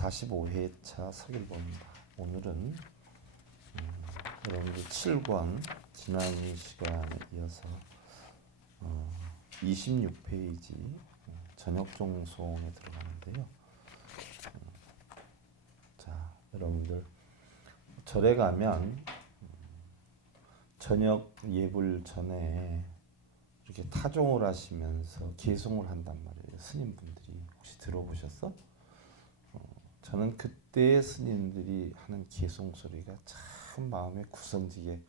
45회차 서길보입니다. 오늘은 여러분들 7권 지난 시간에 이어서 26페이지 저녁종송에 들어가는데요. 자, 여러분들 절에 가면 저녁 예불 전에 이렇게 타종을 하시면서 개송을 한단 말이에요. 스님분들이 혹시 들어보셨어? 저는 그때 스님들이 하는 개송 소리가 참 마음에 구성지게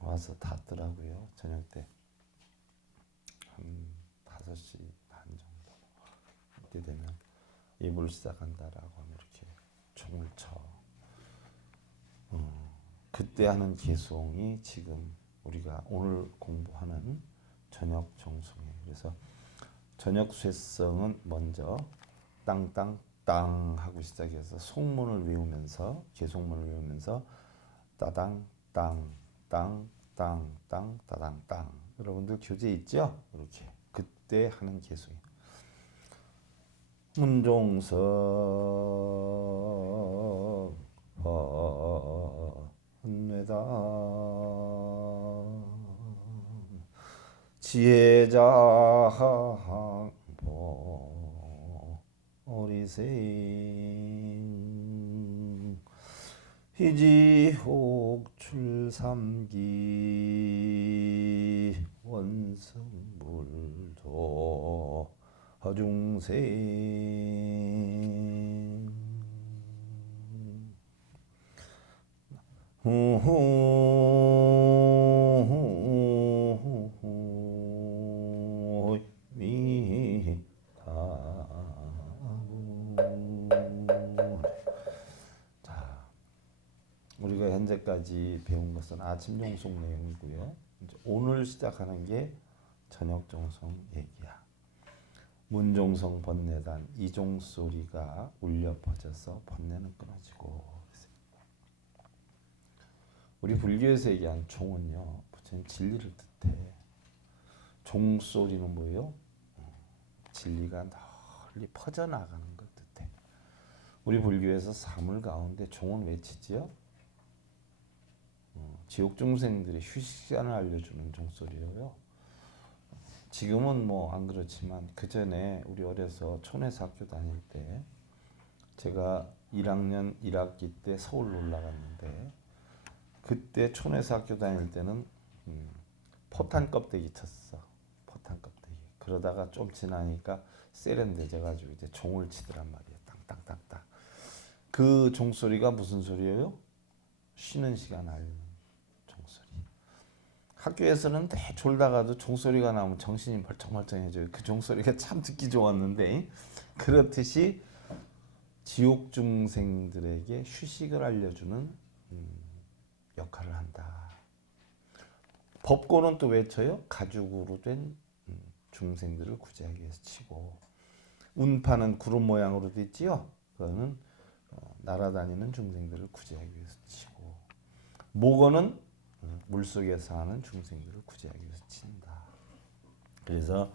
와서 닿더라고요. 저녁 때 한 5시 반 정도 이때 되면 예불 시작한다라고 하면 이렇게 종을 쳐. 그때 하는 개송이 지금 우리가 오늘 공부하는 저녁 종송이에요. 그래서 저녁 쇠성은 먼저 땅땅 땅 하고 시작해서 송문을 외우면서 개송문을 외우면서 따당 땅 땅 땅 땅 따당 땅. 여러분들 교재 있죠? 이렇게 그때 하는 개송이. 문종석 지혜자항보 어리생 희지혹 출삼기 원성불도 허중생 우리가 현재까지 배운 것은 아침 종송 내용이고요. 이제 오늘 시작하는 게 저녁 종송 얘기야. 문종성 번뇌단 이종 소리가 울려 퍼져서 번뇌는 끊어지고. 우리 불교에서 얘기한 종은요, 부처님 진리를 뜻해. 종소리는 뭐예요? 진리가 널리 퍼져나가는 걸 뜻해. 우리 불교에서 사물 가운데 종은 외치지요? 지옥 중생들의 휴식 시간을 알려주는 종소리예요. 지금은 뭐 안 그렇지만 그 전에 우리 어려서 촌에서 학교 다닐 때 제가 1학년 1학기 때 서울로 올라갔는데 그때 촌에서 학교 다닐 때는 포탄 껍데기 쳤어. 포탄 껍데기. 그러다가 좀 지나니까 세련되져가지고 이제 종을 치더란 말이에요. 땅땅땅땅. 그 종소리가 무슨 소리예요? 쉬는 시간 알리는 종소리. 학교에서는 대 졸다가도 종소리가 나오면 정신이 벌쩍벌쩍해져요. 그 종소리가 참 듣기 좋았는데 그렇듯이 지옥 중생들에게 휴식을 알려주는 역할을 한다. 법고는 또 외쳐요. 가죽으로 된 중생들을 구제하기 위해서 치고, 운파는 구름 모양으로 돼 있지요. 그거는 날아다니는 중생들을 구제하기 위해서 치고, 목어는 물속에 사는 중생들을 구제하기 위해서 친다. 그래서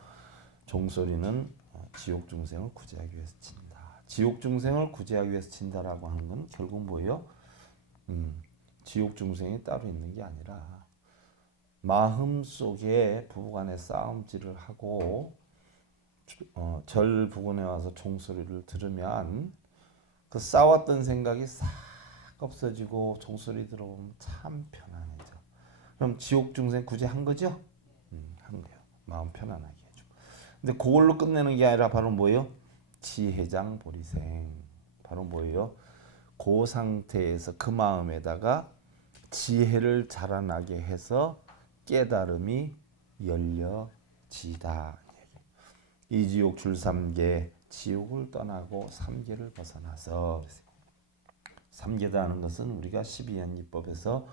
종소리는 지옥 중생을 구제하기 위해서 친다. 지옥 중생을 구제하기 위해서 친다라고 하는 건 결국 뭐예요? 지옥 중생이 따로 있는 게 아니라 마음속에 부부간에 싸움질을 하고 절 부근에 와서 종소리를 들으면 그 싸웠던 생각이 싹 없어지고 종소리 들어보면 참 편안해져. 그럼 지옥 중생 구제한 거죠? 한 거예요. 마음 편안하게 해주고. 근데 그걸로 끝내는 게 아니라 바로 뭐예요? 지혜장 보리생. 바로 뭐예요? 그 상태에서 그 마음에다가 지혜를 자라나게 해서 깨달음이 열려지다. 이지옥 줄삼계, 지옥을 떠나고 삼계를 벗어나서. 삼계다는 것은 우리가 12연기법에서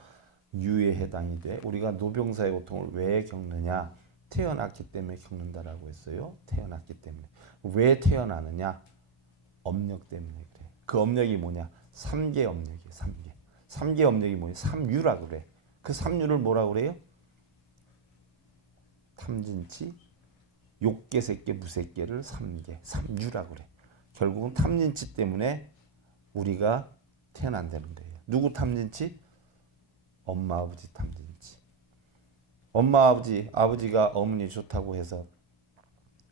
유에 해당이 돼. 우리가 노병사의 고통을 왜 겪느냐? 태어났기 때문에 겪는다라고 했어요. 태어났기 때문에. 왜 태어나느냐? 업력 때문에 그래. 그 업력이 뭐냐? 삼계 업력이에요. 삼계. 삼계 업력이 뭐냐? 삼유라고 그래. 그 삼유를 뭐라고 그래요? 탐진치, 욕계, 색계, 무색계를 삼계, 삼유라고 그래. 결국은 탐진치 때문에 우리가 태어난다는 거예요. 누구 탐진치? 엄마 아버지 탐진치. 엄마 아버지, 아버지가 어머니 좋다고 해서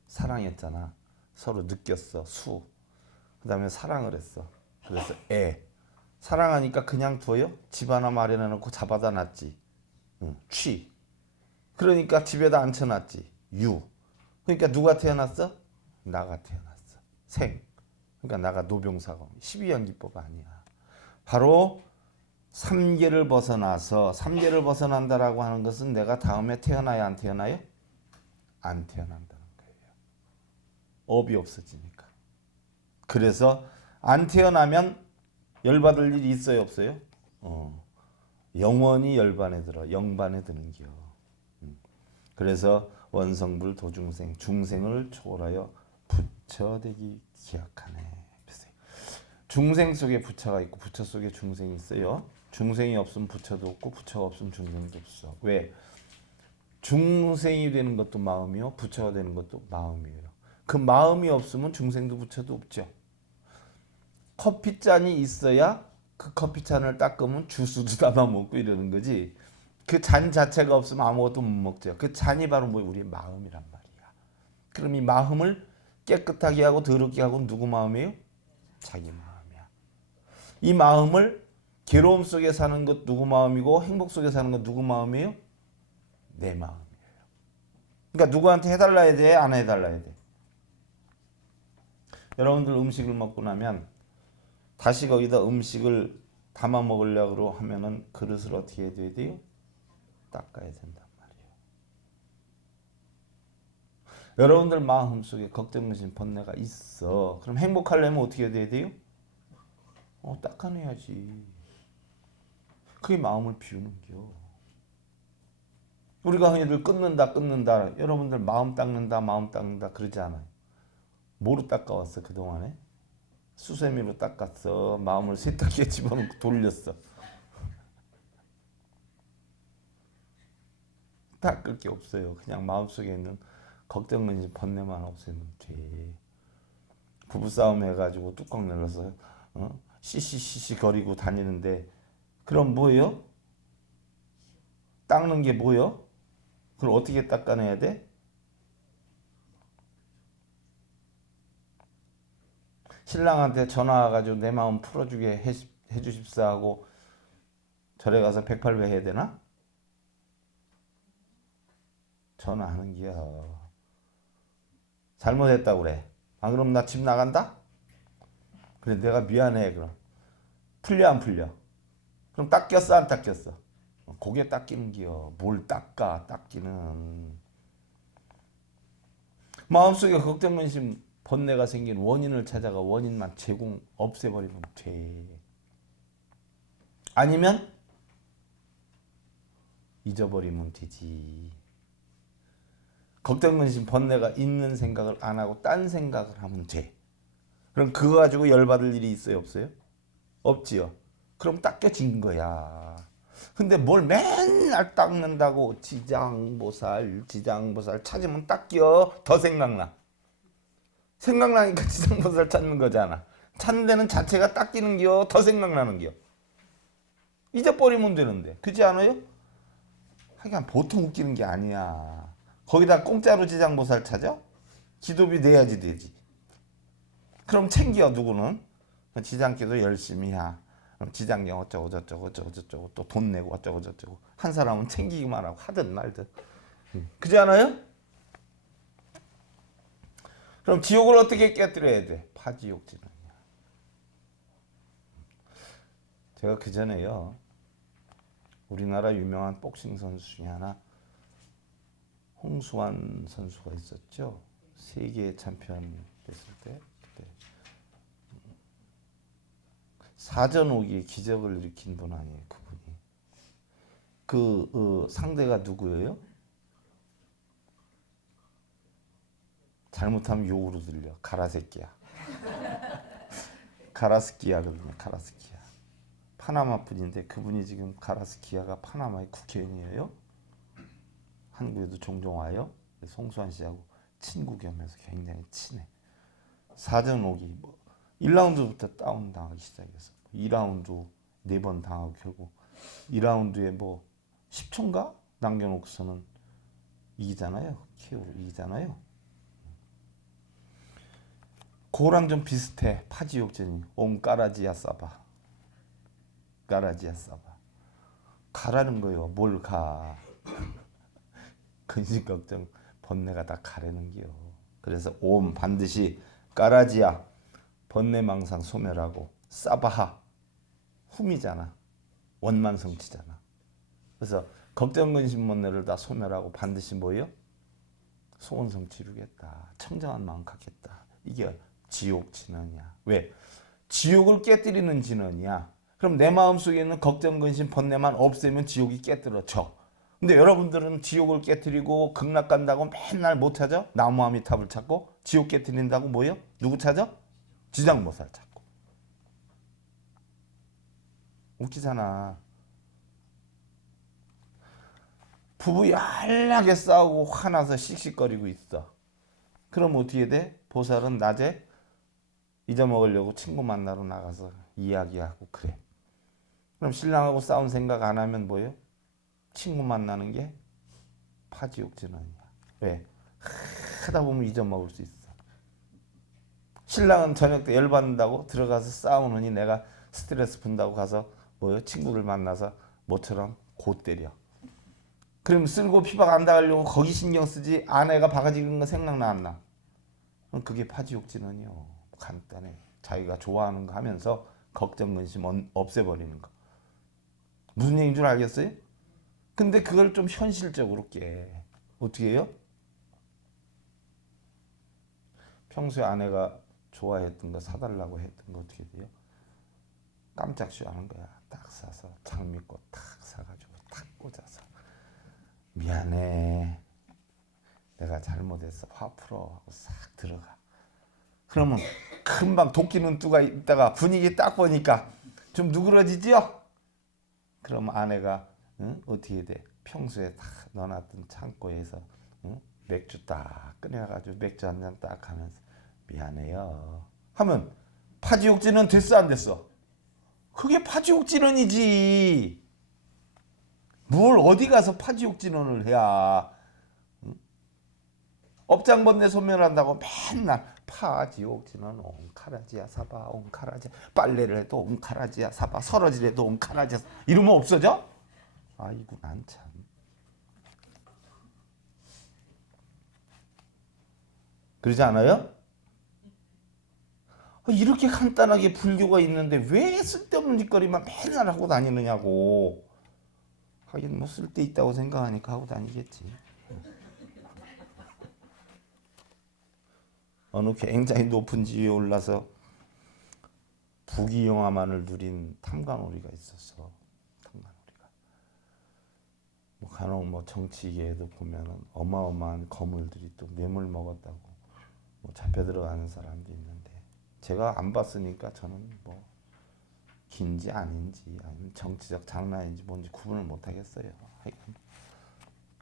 사랑했잖아. 서로 느꼈어. 수. 그 다음에 사랑을 했어. 그래서 애. 사랑하니까 그냥 둬요? 집 하나 마련해 놓고 잡아다 놨지. 취. 그러니까 집에다 앉혀놨지. 유. 그러니까 누가 태어났어? 나가 태어났어. 생. 그러니까 나가 노병사고. 12연기법 아니야. 바로 삼계를 벗어나서, 삼계를 벗어난다라고 하는 것은 내가 다음에 태어나야 안 태어나요? 안 태어난다는 거예요. 업이 없어지니까. 그래서 안 태어나면 열받을 일이 있어요, 없어요? 영원히 열반에 들어, 영반에 드는겨. 그래서 원성불 도중생, 중생을 초월하여 부처되기 기약하네. 중생 속에 부처가 있고 부처 속에 중생이 있어요. 중생이 없으면 부처도 없고 부처가 없으면 중생도 없어. 왜? 중생이 되는 것도 마음이요, 부처가 되는 것도 마음이에요. 그 마음이 없으면 중생도 부처도 없죠. 커피잔이 있어야 그 커피잔을 닦으면 주스도 담아 먹고 이러는 거지. 그 잔 자체가 없으면 아무것도 못 먹죠. 그 잔이 바로 뭐 우리의 마음이란 말이야. 그럼 이 마음을 깨끗하게 하고 더럽게 하고 누구 마음이에요? 자기 마음이야. 이 마음을 괴로움 속에 사는 것 누구 마음이고 행복 속에 사는 것 누구 마음이에요? 내 마음이에요. 그러니까 누구한테 해달라야 돼? 안 해달라야 돼? 여러분들 음식을 먹고 나면 다시 거기다 음식을 담아 먹으려고 하면은 그릇을 어떻게 해야 돼요? 닦아야 된단 말이에요. 여러분들 마음속에 걱정, 의심, 번뇌가 있어. 그럼 행복하려면 어떻게 해야 돼요? 닦아내야지. 그게 마음을 비우는겨. 우리가 흔히들 끊는다. 여러분들 마음 닦는다 그러지 않아요? 뭐로 닦아왔어 그동안에? 수세미로 닦았어. 마음을 세탁기에 집어넣고 돌렸어. 닦을 게 없어요. 그냥 마음속에 있는 걱정, 근심, 번뇌만 없애면 돼. 부부싸움 해가지고 뚜껑 열어서 시시시시 거리고 다니는데 그럼 뭐예요? 닦는 게 뭐예요? 그걸 어떻게 닦아내야 돼? 신랑한테 전화 와가지고 내 마음 풀어주게 해주십사 하고 절에 가서 108배 해야 되나? 전화하는 기야. 잘못했다고 그래. 안 그럼 나 집 나간다? 그래 내가 미안해. 그럼 풀려 안 풀려? 그럼 닦였어 안 닦였어? 고개 닦이는 기요. 뭘 닦아 닦기는. 마음속에 걱정, 근심, 번뇌가 생긴 원인을 찾아가 원인만 제공 없애버리면 돼. 아니면 잊어버리면 되지. 걱정, 근심, 번뇌가 있는 생각을 안 하고 딴 생각을 하면 돼. 그럼 그거 가지고 열받을 일이 있어요 없어요? 없지요. 그럼 닦여진 거야. 근데 뭘 맨날 닦는다고 지장보살 찾으면 닦여. 더 생각나니까 지장보살 찾는 거잖아. 찾는 데는 자체가 닦이는겨. 더 생각나는겨. 잊어버리면 되는데 그렇지 않아요? 하여간 보통 웃기는 게 아니야. 거기다 공짜로 지장보살 찾아? 기도비 내야지 되지. 그럼 챙겨 누구는? 지장기도 열심히 해. 그럼 지장경 어쩌고 저쩌고 또 돈 내고 어쩌고 저쩌고 한 사람은 챙기기만 하고 하든 말든. 그렇지 않아요? 그럼 지옥을 어떻게 깨뜨려야 돼? 파지옥지능이야. 제가 그 전에요 우리나라 유명한 복싱 선수 중에 하나 홍수환 선수가 있었죠. 세계 챔피언 됐을 때 그때 사전 오기에 기적을 일으킨 분 아니에요 그분이. 상대가 누구예요? 잘못하면 욕으로 들려. 가라새끼야. 가라스키야거든요. 가라스키야. 파나마 분인데 그분이 지금 가라스키야가 파나마의 국회의원이에요. 한국에도 종종 와요. 송수환 씨하고 친구 겸해서 굉장히 친해. 사전 오기 1라운드부터 다운 당하기 시작했어. 2라운드 4번 당하고 결국 2라운드에 뭐 10초인가 남겨놓고서는 이기잖아요. KO로 이기잖아요. 그거랑 좀 비슷해. 파지욕전이. 옴까라지야 싸바. 까라지야 싸바. 가라는 거요. 뭘 가. 근심 걱정 번뇌가 다 가라는 게요. 그래서 옴 반드시 까라지야 번뇌망상 소멸하고 싸바하 훔이잖아. 원만성치잖아. 그래서 걱정 근심 번뇌를 다 소멸하고 반드시 뭐예요? 소원성치 이루겠다. 청정한 마음 갖겠다. 이게 지옥 진언이야. 왜? 지옥을 깨뜨리는 진언이야. 그럼 내 마음속에 있는 걱정 근심 번뇌만 없애면 지옥이 깨뜨려져. 근데 여러분들은 지옥을 깨뜨리고 극락 간다고 맨날 못 찾아? 나무아미탑을 찾고 지옥 깨뜨린다고 뭐예요? 누구 찾아? 지장보살 찾고. 웃기잖아. 부부 연락에 싸우고 화나서 씩씩거리고 있어. 그럼 어떻게 돼? 보살은 낮에 잊어먹으려고 친구 만나러 나가서 이야기하고 그래. 그럼 신랑하고 싸운 생각 안 하면 뭐예요? 친구 만나는 게 파지욕진언이야. 왜? 하다 보면 잊어먹을 수 있어. 신랑은 저녁 때 열받는다고 들어가서 싸우느니 내가 스트레스 푼다고 가서 뭐예요? 친구를 만나서 모처럼 곧 때려. 그럼 쓸고 피박 안 당하려고 거기 신경 쓰지 아내가 바가지 긁는 거 생각나 안 나? 그럼 그게 파지욕진언이요. 간단해. 자기가 좋아하는 거 하면서 걱정 근심 없애버리는 거. 무슨 얘기인 줄 알겠어요? 근데 그걸 좀 현실적으로 깨. 어떻게 해요? 평소에 아내가 좋아했던 거 사달라고 했던 거 어떻게 돼요? 깜짝 쉬하는 거야. 딱 사서 장미꽃 탁 사가지고 탁 꽂아서 미안해. 내가 잘못했어. 화 풀어 하고 싹 들어가. 그러면 금방 도끼 눈두가 있다가 분위기 딱 보니까 좀 누그러지죠? 그럼 아내가 응? 어떻게 돼? 평소에 다 넣어놨던 창고에서 응? 맥주 딱 꺼내가지고 맥주 한 잔 딱 하면서 미안해요 하면 파지욕진은 됐어 안 됐어? 그게 파지욕진언이지. 뭘 어디 가서 파지욕진언을 해야 업장번뇌 소멸한다고 맨날 파지욕진언 옹카라지야 사바 옹카라지야 빨래를 해도 옹카라지야 사바 설거지를 해도 옹카라지야 이러면 없어져? 아이고 난 참. 그러지 않아요? 이렇게 간단하게 불교가 있는데 왜 쓸데없는 짓거리만 맨날 하고 다니느냐고. 하긴 뭐 쓸데 있다고 생각하니까 하고 다니겠지. 어느 굉장히 높은 지위에 올라서 부귀영화만을 누린 탐관오리가 있었어. 탐관오리가. 뭐 간혹 뭐 정치계에도 보면은 어마어마한 거물들이 또 뇌물 먹었다고 뭐 잡혀 들어가는 사람도 있는데 제가 안 봤으니까 저는 뭐 긴지 아닌지 아니면 정치적 장난인지 뭔지 구분을 못 하겠어요. 하여간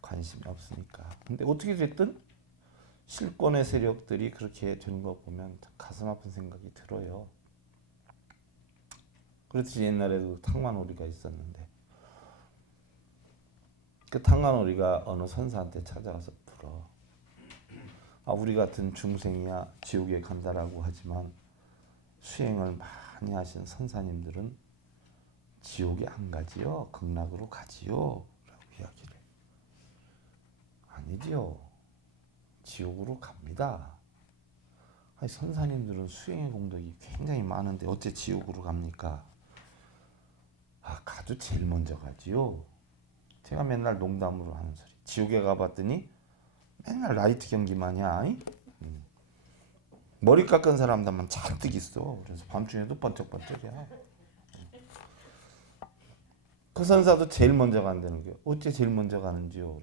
관심이 없으니까. 근데 어떻게 됐든 실권의 세력들이 그렇게 된 거 보면 가슴 아픈 생각이 들어요. 그렇듯이 옛날에도 탕만오리가 있었는데 그 탕만오리가 어느 선사한테 찾아와서 물어. 우리 같은 중생이야 지옥에 간다라고 하지만 수행을 많이 하신 선사님들은 지옥에 안 가지요? 극락으로 가지요? 라고 이야기를 해. 아니지요. 지옥으로 갑니다. 아니, 선사님들은 수행의 공덕이 굉장히 많은데 어째 지옥으로 갑니까? 가도 제일 먼저 가지요. 제가 맨날 농담으로 하는 소리. 지옥에 가봤더니 맨날 라이트 경기만 해. 머리 깎은 사람들만 잔뜩 있어. 그래서 밤중에도 번쩍번쩍이야. 그 선사도 제일 먼저 간다는 게 어째 제일 먼저 가는지요?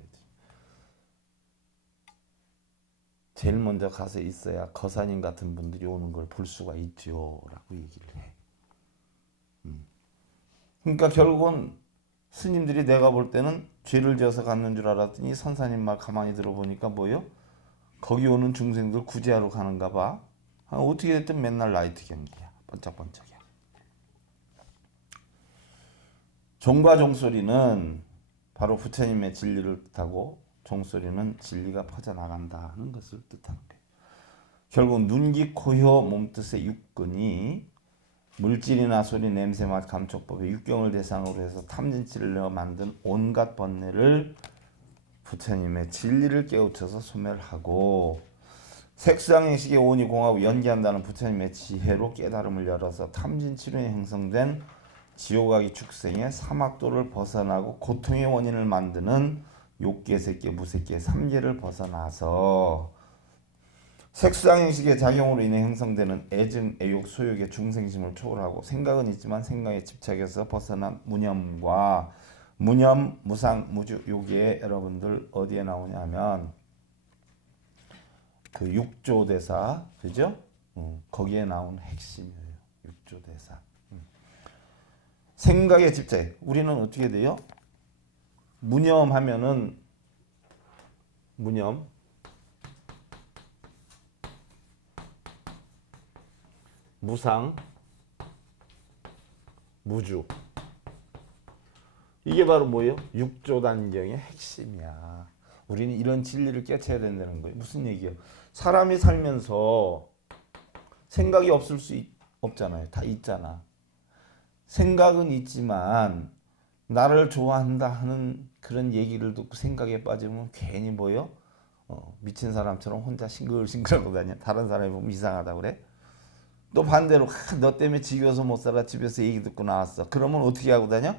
제일 먼저 가서 있어야 거사님 같은 분들이 오는 걸 볼 수가 있죠 라고 얘기를 해. 그러니까 결국은 스님들이 내가 볼 때는 죄를 지어서 갔는 줄 알았더니 선사님 말 가만히 들어보니까 뭐예요? 거기 오는 중생들 구제하러 가는가 봐. 어떻게 됐든 맨날 라이트 경기야. 번쩍번쩍이야. 종과 종소리는 바로 부처님의 진리를 뜻하고 종소리는 진리가 퍼져나간다는 것을 뜻하는 거예요. 결국 눈기, 코, 혀, 몸뜻의 육근이 물질이나 소리, 냄새, 맛, 감촉법의 육경을 대상으로 해서 탐진치를 내어 만든 온갖 번뇌를 부처님의 진리를 깨우쳐서 소멸하고 색상행식의 오온이 공하고 연기한다는 부처님의 지혜로 깨달음을 열어서 탐진치료에 형성된 지옥악의 축생의 사막도를 벗어나고 고통의 원인을 만드는 욕계, 색계, 무색계, 삼계를 벗어나서 색수상행식의 작용으로 인해 형성되는 애증, 애욕, 소욕의 중생심을 초월하고 생각은 있지만 생각에 집착해서 벗어난 무념과 무념, 무상, 무주, 요게 여러분들 어디에 나오냐면 그 육조대사, 그죠? 거기에 나온 핵심이에요. 육조대사. 생각에 집착해. 우리는 어떻게 돼요? 무념하면은 무념, 무상, 무주. 이게 바로 뭐예요? 육조단경의 핵심이야. 우리는 이런 진리를 깨쳐야 된다는 거예요. 무슨 얘기예요? 사람이 살면서 생각이 없을 수 없잖아요. 다 있잖아. 생각은 있지만 나를 좋아한다 하는 그런 얘기를 듣고 생각에 빠지면 괜히 뭐예요? 미친 사람처럼 혼자 싱글싱글하고 다녀. 다른 사람이 보면 이상하다 그래. 또 반대로 너 때문에 지겨워서 못 살아 집에서 얘기 듣고 나왔어. 그러면 어떻게 하고 다녀?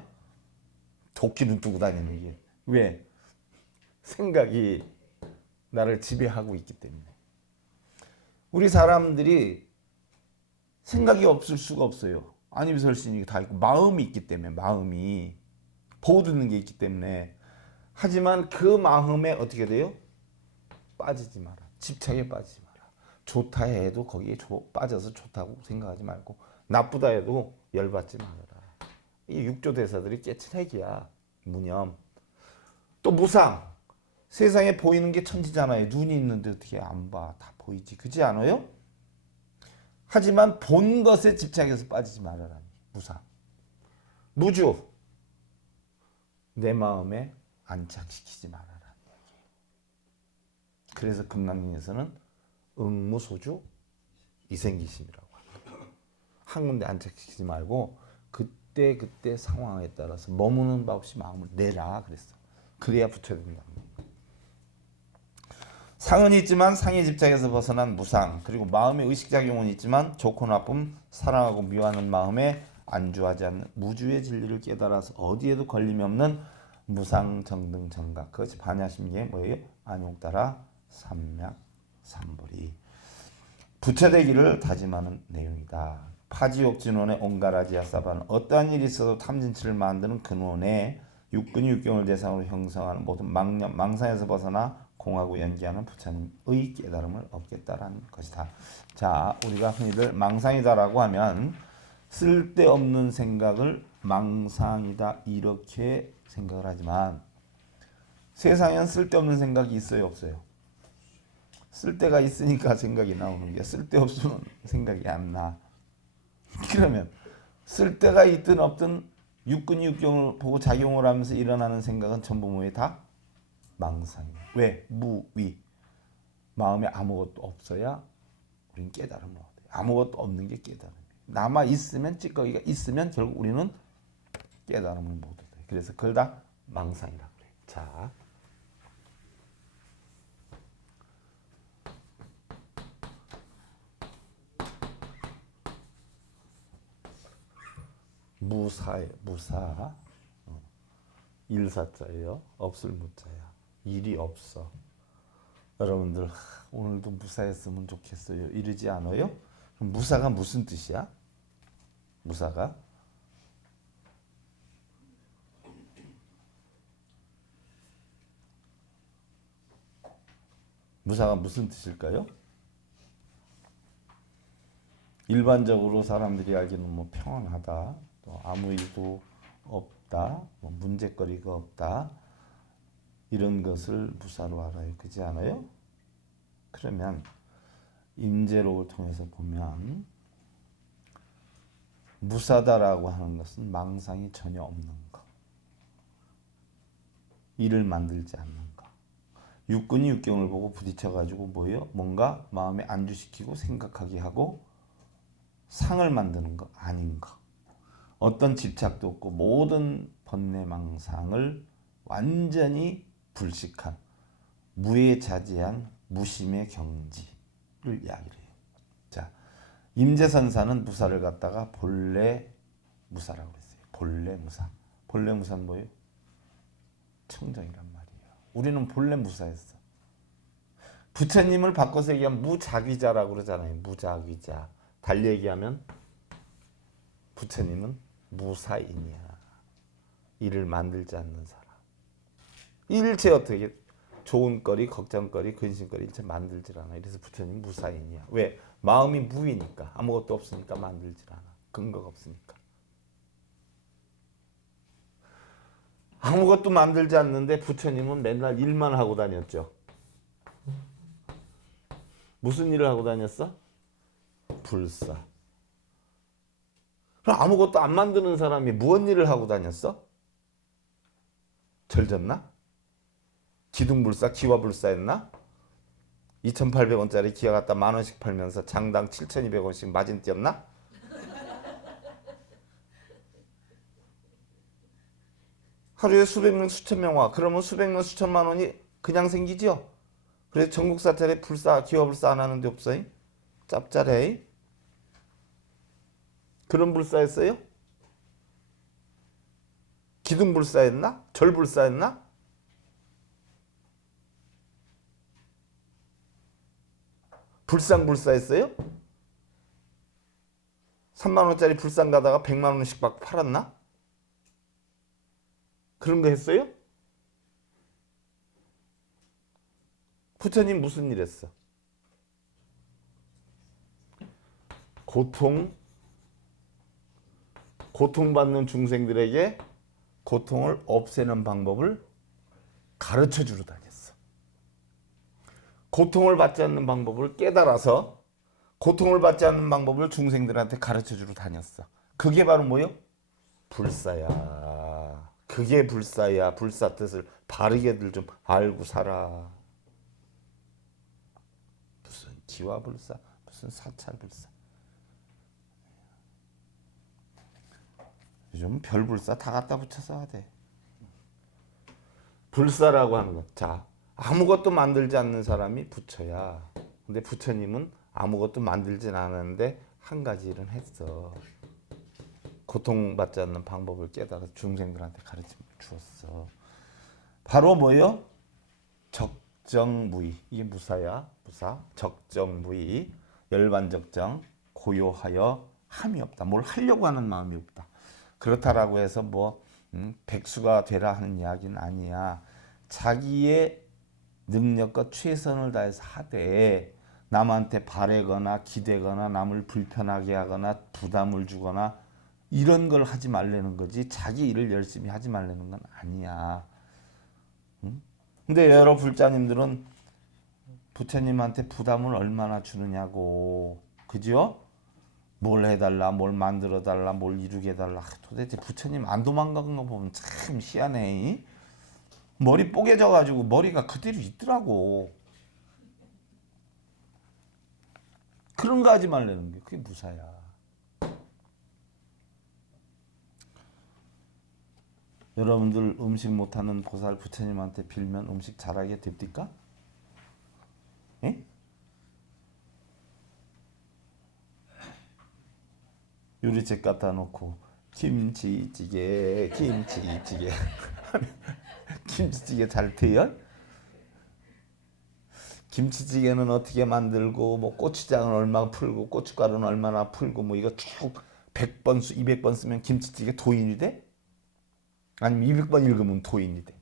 도끼는 두고 다니는 얘기. 왜? 생각이 나를 지배하고 있기 때문에. 우리 사람들이 생각이 없을 수가 없어요. 안입설신이 다 있고 마음이 있기 때문에 마음이 보고 듣는 게 있기 때문에. 하지만 그 마음에 어떻게 돼요? 빠지지 마라. 집착에 빠지지 마라. 좋다 해도 거기에 빠져서 좋다고 생각하지 말고 나쁘다 해도 열받지 말아라. 이 육조 대사들이 깨친 핵이야. 무념. 또 무상. 세상에 보이는 게 천지잖아요. 눈이 있는데 어떻게 안 봐. 다 보이지. 그렇지 않아요? 하지만 본 것에 집착해서 빠지지 말아라. 무상. 무주. 내 마음에 안착시키지 말아라. 그래서 금강경에서는 응무소주 이생기심이라고 합니다. 한 군데 안착시키지 말고 그때 상황에 따라서 머무는 바 없이 마음을 내라 그랬어. 그래야 붙여야 된다. 상은 있지만 상의 집착에서 벗어난 무상, 그리고 마음의 의식작용은 있지만 좋고 나쁨, 사랑하고 미워하는 마음에 안주하지 않는 무주의 진리를 깨달아서 어디에도 걸림이 없는 무상정등정각. 그것이 반야심계의 뭐예요? 안욕따라 삼맥 삼불이 부처되기를 다짐하는 내용이다. 파지욕진원의 온가라지아사바는 어떠한 일이 있어도 탐진치를 만드는 근원에 육근이 육경을 대상으로 형성하는 모든 망념, 망상에서 벗어나 공하고 연기하는 부처님의 깨달음을 얻겠다라는 것이다. 자, 우리가 흔히들 망상이다라고 하면 쓸데없는 생각을 망상이다 이렇게 생각을 하지만 세상엔 쓸데없는 생각이 있어요, 없어요? 쓸데가 있으니까 생각이 나오는 게 쓸데없으면 생각이 안 나. 그러면 쓸데가 있든 없든 육근이 육경을 보고 작용을 하면서 일어나는 생각은 전부 뭐에 다 망상이야. 왜? 무위. 마음에 아무것도 없어야 우리는 깨달음을 얻어요. 아무것도 없는 게 깨달음이에요. 남아 있으면 찌꺼기가 있으면 결국 우리는 깨달음을 못 얻어요. 그래서 그걸 다 망상이라고 그래요. 자, 무사예요. 무사. 일사자예요. 없을 무자야. 일이 없어. 여러분들 오늘도 무사했으면 좋겠어요. 이러지 않아요? 그럼 무사가 무슨 뜻이야? 무사가? 무사가 무슨 뜻일까요? 일반적으로 사람들이 알기는 뭐 평안하다, 또 아무 일도 없다, 뭐 문제거리가 없다, 이런 것을 무사로 알아요. 그렇지 않아요? 그러면 임재록을 통해서 보면 무사다라고 하는 것은 망상이 전혀 없는 것. 일을 만들지 않는 것. 육군이 육경을 보고 부딪혀가지고 뭐예요? 뭔가 마음에 안주시키고 생각하게 하고 상을 만드는 거 아닌 거. 어떤 집착도 없고 모든 번뇌망상을 완전히 불식한 무해자재한 무심의 경지를 이야기를 해요. 자, 임재선사는 무사를 갖다가 본래 무사라고 했어요. 본래 무사. 본래 무사는 뭐예요? 청정이란 말이에요. 우리는 본래 무사였어. 부처님을 바꿔서 얘기하면 무작위자라고 그러잖아요. 무작위자. 달리 얘기하면 부처님은 무사인이야. 일을 만들지 않는 사람. 일체 어떻게 좋은 거리, 걱정거리, 근심거리 일체 만들질 않아. 그래서 부처님 무사인이야. 왜? 마음이 무이니까. 아무것도 없으니까 만들질 않아. 근거가 없으니까. 아무것도 만들지 않는데 부처님은 맨날 일만 하고 다녔죠. 무슨 일을 하고 다녔어? 불사. 그럼 아무것도 안 만드는 사람이 무슨 일을 하고 다녔어? 절졌나? 기둥불사, 기와불사 했나? 2,800원짜리 기아 갖다 10,000원씩 팔면서 장당 7,200원씩 마진 띄었나? 하루에 수백 명, 수천 명 와. 그러면 수백 명, 수천만 원이 그냥 생기죠? 그래서 전국 사찰에 불사, 기와불사 안 하는 데 없어요? 짭짤해. 그런 불사였어요? 기둥불사였나? 절불사였나? 불상불사였어요? 3만 원짜리 불상 가다가 100만 원씩 막 팔았나? 그런 거 했어요? 부처님 무슨 일 했어? 고통받는 중생들에게 고통을 없애는 방법을 가르쳐 주러 다녔어. 고통을 받지 않는 방법을 깨달아서 고통을 받지 않는 방법을 중생들한테 가르쳐 주러 다녔어. 그게 바로 뭐요? 불사야. 그게 불사야. 불사 뜻을 바르게들 좀 알고 살아. 무슨 기와불사, 무슨 사찰불사. 요즘 별불사 다 갖다 붙여서 하대. 불사라고 하는 것. 자, 아무것도 만들지 않는 사람이 부처야. 근데 부처님은 아무것도 만들진 않았는데 한 가지 일은 했어. 고통받지 않는 방법을 깨달아서 중생들한테 가르쳐 주었어. 바로 뭐요? 적정무의. 이게 무사야. 무사. 적정무의. 열반적정. 고요하여 함이 없다. 뭘 하려고 하는 마음이 없다. 그렇다라고 해서 뭐 백수가 되라 하는 이야기는 아니야. 자기의 능력과 최선을 다해서 하되 남한테 바래거나 기대거나 남을 불편하게 하거나 부담을 주거나 이런 걸 하지 말라는 거지 자기 일을 열심히 하지 말라는 건 아니야. 근데 여러 불자님들은 부처님한테 부담을 얼마나 주느냐고. 그죠? 뭘 해달라, 뭘 만들어달라, 뭘 이루게 해달라. 도대체 부처님 안 도망간 거 보면 참 희한해. 머리 뽀개져가지고 머리가 그대로 있더라고. 그런 거 하지 말라는 게 그게 무사야. 여러분들 음식 못하는 보살 부처님한테 빌면 음식 잘하게 됩니까? 예? 요리책 갖다 놓고 김치찌개 김치찌개 잘 돼요? 김치찌개는 어떻게 만들고 뭐 고추장은 얼마 풀고 고춧가루는 얼마나 풀고 뭐 이거 쭉 100번 200번 쓰면 김치찌개 도인이 돼? 아니면 200번 읽으면 도인이 돼?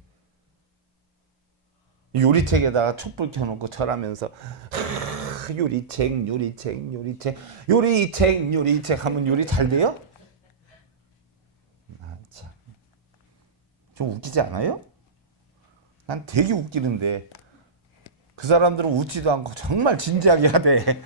요리책에다가 촛불 켜놓고 절하면서 요리책 하면 요리 잘 돼요? 아, 참. 좀 웃기지 않아요? 난 되게 웃기는데 그 사람들은 웃지도 않고 정말 진지하게 하대.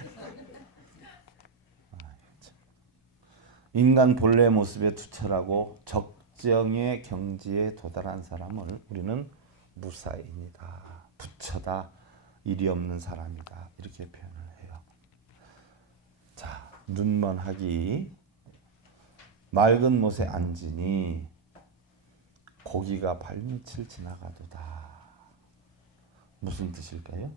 인간 본래 모습에 투철하고 적정의 경지에 도달한 사람을 우리는 무사입니다. 부처다. 일이 없는 사람이다. 이렇게 표현을 해요. 자, 눈먼 학이 맑은 못에 앉으니 고기가 발밑을 지나가도다. 무슨 뜻일까요?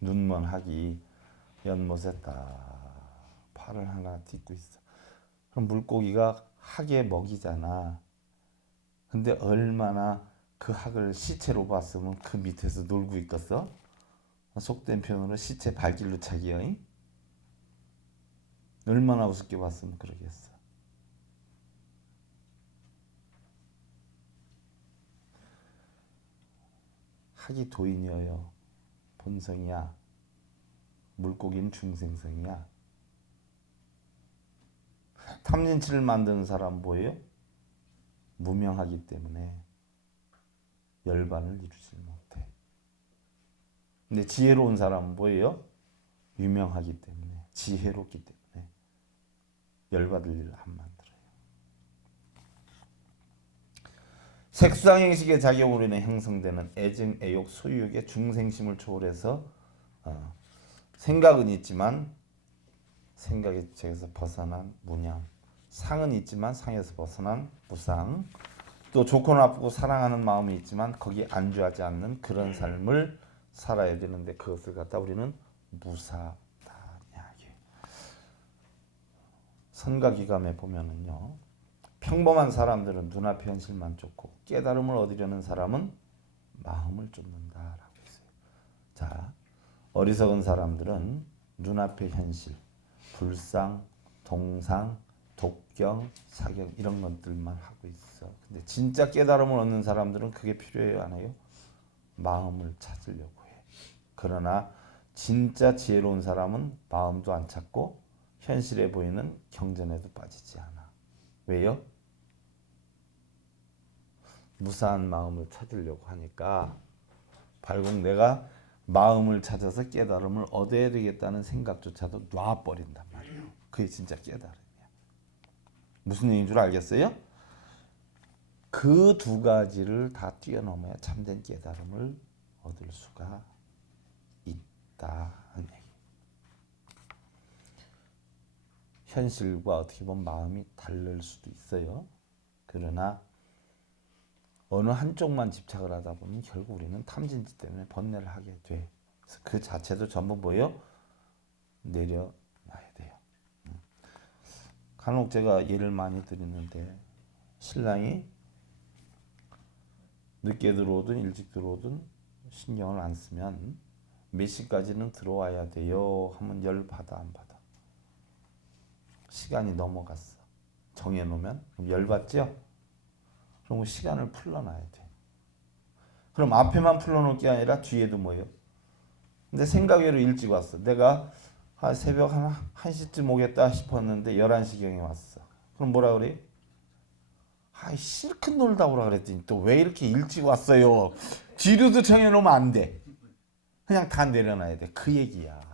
눈먼 학이 연못에 딱 팔을 하나 딛고 있어. 그럼 물고기가 학의 먹이잖아. 근데 얼마나 그 학을 시체로 봤으면 그 밑에서 놀고 있겠어? 속된 표현으로 시체 발길로 차기야. 얼마나 우습게 봤으면 그러겠어. 학이 도인이어요. 본성이야. 물고기는 중생성이야. 탐진치를 만드는 사람 뭐예요? 무명하기 때문에 열반을 이루지 못해. 근데 지혜로운 사람은 뭐예요? 유명하기 때문에, 지혜롭기 때문에 열받을 일을 안 만들어요. 색수상행식의 작용으로 인해 형성되는 애증, 애욕, 소유욕의 중생심을 초월해서 생각은 있지만 생각의 책에서 벗어난 무념, 상은 있지만 상에서 벗어난 무상, 또 좋고 나쁘고 사랑하는 마음이 있지만 거기에 안주하지 않는 그런 삶을 살아야 되는데 그것을 갖다 우리는 무사다. 선가기감에 보면은요, 평범한 사람들은 눈앞의 현실만 쫓고 깨달음을 얻으려는 사람은 마음을 쫓는다라고 했어요. 자, 어리석은 사람들은 눈앞의 현실, 불상, 동상, 독경, 사경 이런 것들만 하고 있어. 근데 진짜 깨달음을 얻는 사람들은 그게 필요해요, 안 해요? 마음을 찾으려고 해. 그러나 진짜 지혜로운 사람은 마음도 안 찾고 현실에 보이는 경전에도 빠지지 않아. 왜요? 무사한 마음을 찾으려고 하니까 결국 내가 마음을 찾아서 깨달음을 얻어야 되겠다는 생각조차도 놔버린단 말이에요. 그게 진짜 깨달음이야. 무슨 얘기인 줄 알겠어요? 그 두 가지를 다 뛰어넘어야 참된 깨달음을 얻을 수가 있다. 현실과 어떻게 보면 마음이 다를 수도 있어요. 그러나 어느 한쪽만 집착을 하다 보면 결국 우리는 탐진치 때문에 번뇌를 하게 돼. 그래서 그 자체도 전부 뭐예요? 내려놔야 돼요. 간혹 제가 예를 많이 드리는데 신랑이 늦게 들어오든 일찍 들어오든 신경을 안 쓰면 몇 시까지는 들어와야 돼요 하면 열 받아 안 받아? 시간이 넘어갔어. 정해놓으면 그럼 열 받죠? 그럼 시간을 풀러놔야 돼. 그럼 앞에만 풀러놓을 게 아니라 뒤에도 뭐예요? 근데 생각외로 일찍 왔어. 내가 새벽 한 1시쯤 오겠다 싶었는데 11시경에 왔어. 그럼 뭐라 그래? 실컷 놀다 오라 그랬더니 또 왜 이렇게 일찍 왔어요? 뒤로도 정해놓으면 안 돼. 그냥 다 내려놔야 돼. 그 얘기야.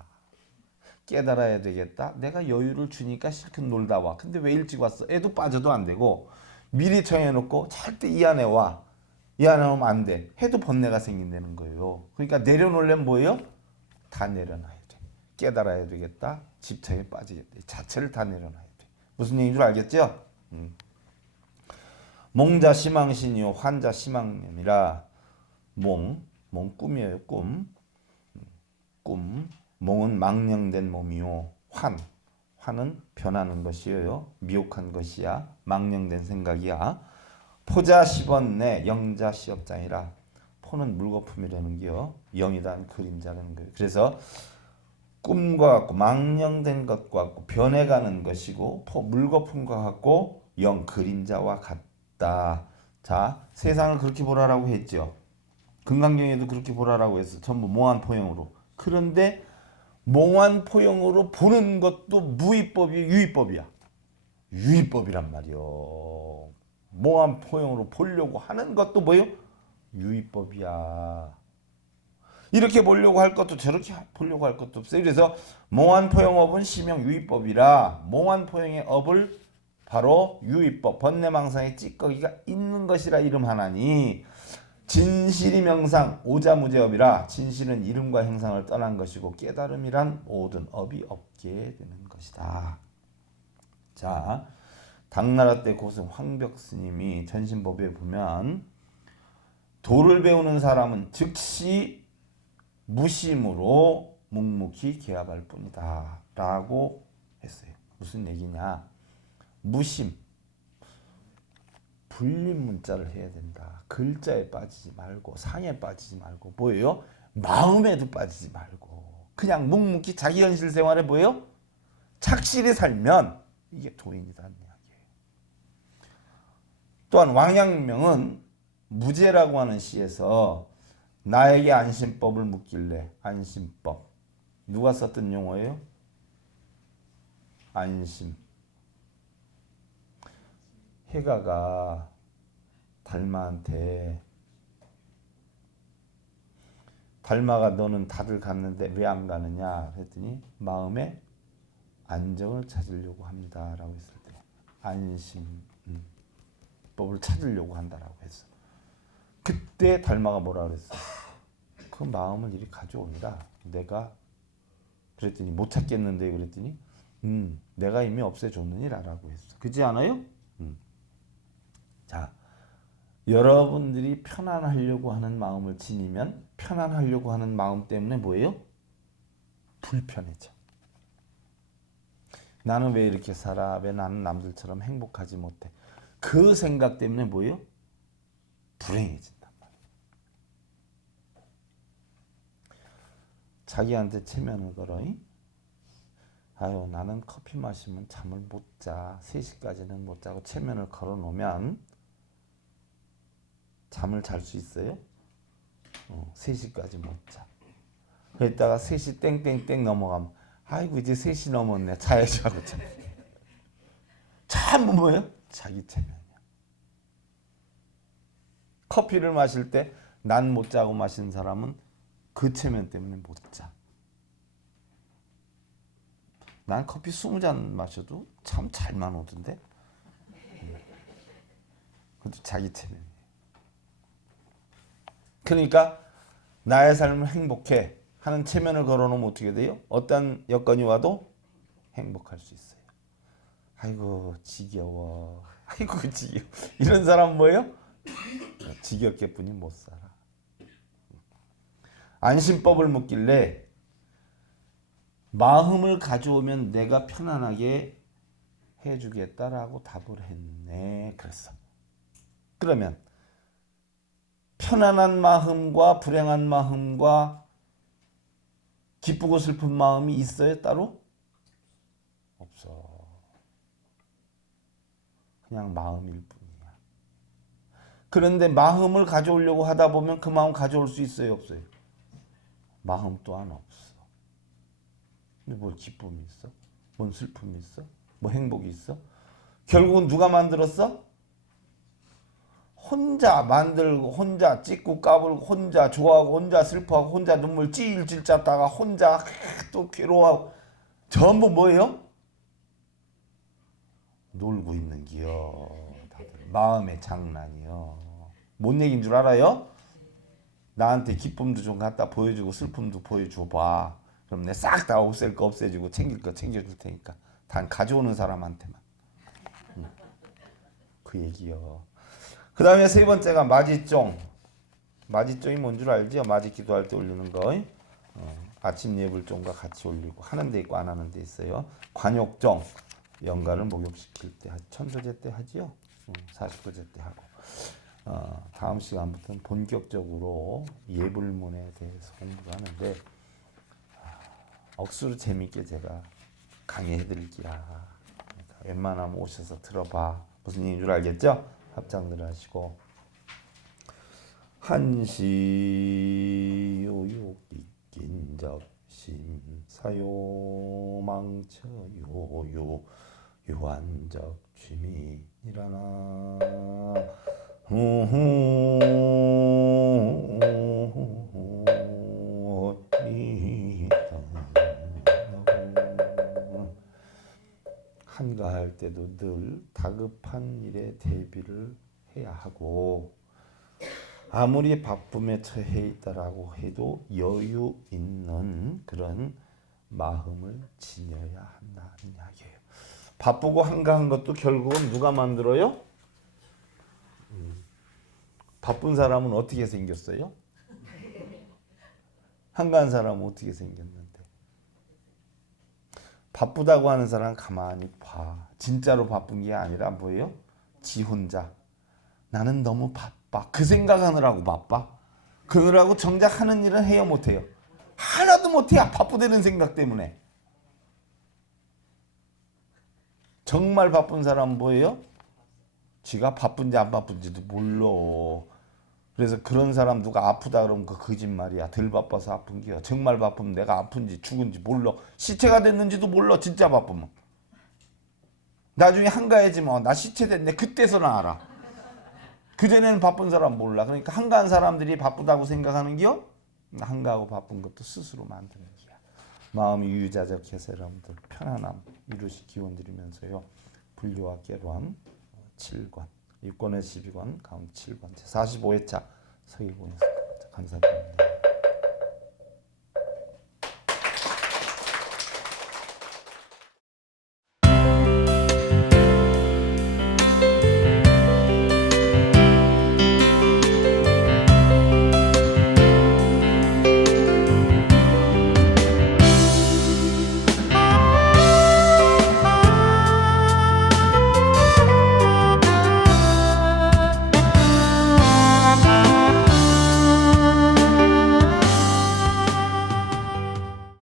깨달아야 되겠다. 내가 여유를 주니까 실컷 놀다 와. 근데 왜 일찍 왔어? 애도 빠져도 안 되고 미리 정해놓고 절대 이 안에 와. 이 안에 오면 안 돼. 해도 번뇌가 생긴다는 거예요. 그러니까 내려놓으려면 뭐예요? 다 내려놔야 돼. 깨달아야 되겠다. 집착에 빠지겠다. 자체를 다 내려놔야 돼. 무슨 얘기인 줄 알겠죠? 몽자 시망신이요 환자 시망념이라. 몽 꿈이에요. 꿈 몽은 망령된 몸이요. 환은 변하는 것이에요. 미혹한 것이야. 망령된 생각이야. 포자 10원 내 영자 시업장이라. 포는 물거품이라는 게요. 영이란 그림자라는 거예요. 그래서 꿈과 같고 망령된 것과 같고 변해가는 것이고 포 물거품과 같고 영 그림자와 같다. 자, 세상을 그렇게 보라라고 했죠. 금강경에도 그렇게 보라라고 했어. 전부 몽환포용으로. 그런데 몽환포용으로 보는 것도 무위법이 유위법이야. 유위법이란 말이요. 몽환포용으로 보려고 하는 것도 뭐요? 유위법이야. 이렇게 보려고 할 것도 저렇게 보려고 할 것도 없어요. 그래서 몽환포용업은 심형유의법이라 몽환포용의 업을 바로 유의법, 번뇌망상의 찌꺼기가 있는 것이라 이름하나니 진실이 명상, 오자무제업이라 진실은 이름과 형상을 떠난 것이고 깨달음이란 모든 업이 없게 되는 것이다. 자, 당나라 때 고승 황벽스님이 전신법에 보면 도를 배우는 사람은 즉시 무심으로 묵묵히 개합할 뿐이다 라고 했어요. 무슨 얘기냐? 무심, 불림 문자를 해야 된다. 글자에 빠지지 말고 상에 빠지지 말고 뭐예요? 마음에도 빠지지 말고 그냥 묵묵히 자기 현실 생활에 뭐예요? 착실히 살면 이게 도인이라는 이야기예요. 또한 왕양명은 무제라고 하는 시에서 나에게 안심법을 묻길래 안심법 누가 썼던 용어예요? 안심. 해가가 달마한테 달마가 너는 다들 갔는데 왜 안 가느냐 그랬더니 마음에 안정을 찾으려고 합니다 라고 했을 때 안심법을 찾으려고 한다라고 했어. 그때 달마가 뭐라 그랬어? 그 마음을 이리 가져오니라 내가 그랬더니 못 찾겠는데 그랬더니 내가 이미 없애줬느니라 라고 했어. 그렇지 않아요? 자, 여러분들이 편안하려고 하는 마음을 지니면 편안하려고 하는 마음 때문에 뭐예요? 불편해져. 나는 왜 이렇게 살아? 왜 나는 남들처럼 행복하지 못해? 그 생각 때문에 뭐예요? 불행해진단 말이에요. 자기한테 체면을 걸어. 아유 나는 커피 마시면 잠을 못 자. 3시까지는 못 자고 체면을 걸어 놓으면 잠을 잘 수 있어요? 3시까지 못 자. 그랬다가 3시 땡땡땡 넘어가면 아이고 이제 3시 넘었네. 자야지 하고 자. 참 뭐예요? 자기 체면이야. 커피를 마실 때 난 못 자고 마신 사람은 그 체면 때문에 못 자. 난 커피 20잔 마셔도 참 잘만 오던데. 그것도 자기 체면이에요. 그러니까 나의 삶은 행복해 하는 체면을 걸어놓으면 어떻게 돼요? 어떤 여건이 와도 행복할 수 있어요. 아이고 지겨워. 아이고 지겨워. 이런 사람 뭐예요? 지겹게뿐이 못 살아. 안심법을 묻길래 마음을 가져오면 내가 편안하게 해주겠다라고 답을 했네. 그랬어. 그러면 편안한 마음과 불행한 마음과 기쁘고 슬픈 마음이 있어요? 따로? 없어. 그냥 마음일 뿐이야. 그런데 마음을 가져오려고 하다 보면 그 마음 가져올 수 있어요? 없어요? 마음 또한 없어. 근데 뭐 기쁨이 있어? 뭔 슬픔이 있어? 뭐 행복이 있어? 결국은 누가 만들었어? 혼자 만들고 혼자 찍고 까불고 혼자 좋아하고 혼자 슬퍼하고 혼자 눈물 찔찔 짰다가 혼자 또 괴로워하고 전부 뭐예요? 놀고 있는 기요. 다들 마음의 장난이요. 뭔 얘기인 줄 알아요? 나한테 기쁨도 좀 갖다 보여주고 슬픔도 보여줘봐. 그럼 내 싹 다 없앨 거 없애주고 챙길 거 챙겨줄 테니까 단 가져오는 사람한테만. 그 얘기요. 그 다음에 세 번째가 마지종. 마지종이 뭔 줄 알죠? 마지 기도할 때 올리는 거. 아침 예불종과 같이 올리고 하는 데 있고 안 하는 데 있어요. 관욕종. 영가를 목욕시킬 때 천도제 때 하지요. 49제 때 하고. 다음 시간부터는 본격적으로 예불문에 대해서 공부를 하는데 억수로 재밌게 제가 강의해 드릴게요. 그러니까 웬만하면 오셔서 들어봐. 무슨 얘기인 줄 알겠죠? 합장들 하시고 한시요욕 익긴적심 사요망처요요 유한적 취미니라나 음. うん。 한가할 때도 늘 다급한 일에 대비를 해야 하고 아무리 바쁨에 처해 있다라고 해도 여유 있는 그런 마음을 지녀야 한다는 이야기예요. 바쁘고 한가한 것도 결국은 누가 만들어요? 바쁜 사람은 어떻게 생겼어요? 한가한 사람은 어떻게 생겼는데? 바쁘다고 하는 사람은 가만히 봐. 진짜로 바쁜 게 아니라 뭐예요? 지 혼자. 나는 너무 바빠. 그 생각하느라고 바빠. 그러라고 정작 하는 일은 해요 못해요? 하나도 못해. 바쁘다는 생각 때문에. 정말 바쁜 사람은 뭐예요? 지가 바쁜지 안 바쁜지도 몰라. 그래서 그런 사람 누가 아프다 그러면 그 거짓말이야. 덜 바빠서 아픈 게야. 정말 바쁘면 내가 아픈지 죽은지 몰라. 시체가 됐는지도 몰라. 진짜 바쁘면. 나중에 한가해지면 나 시체 됐네. 그때서는 알아. 그전에는 바쁜 사람 몰라. 그러니까 한가한 사람들이 바쁘다고 생각하는 게요. 한가하고 바쁜 것도 스스로 만드는 게야. 마음이 유자적해서 여러분들 편안함 이루시 기원 드리면서요. 분류와 깨로함 7권 6권에 12권 가운데 7권 제 45회차 서기공에서 감사드립니다.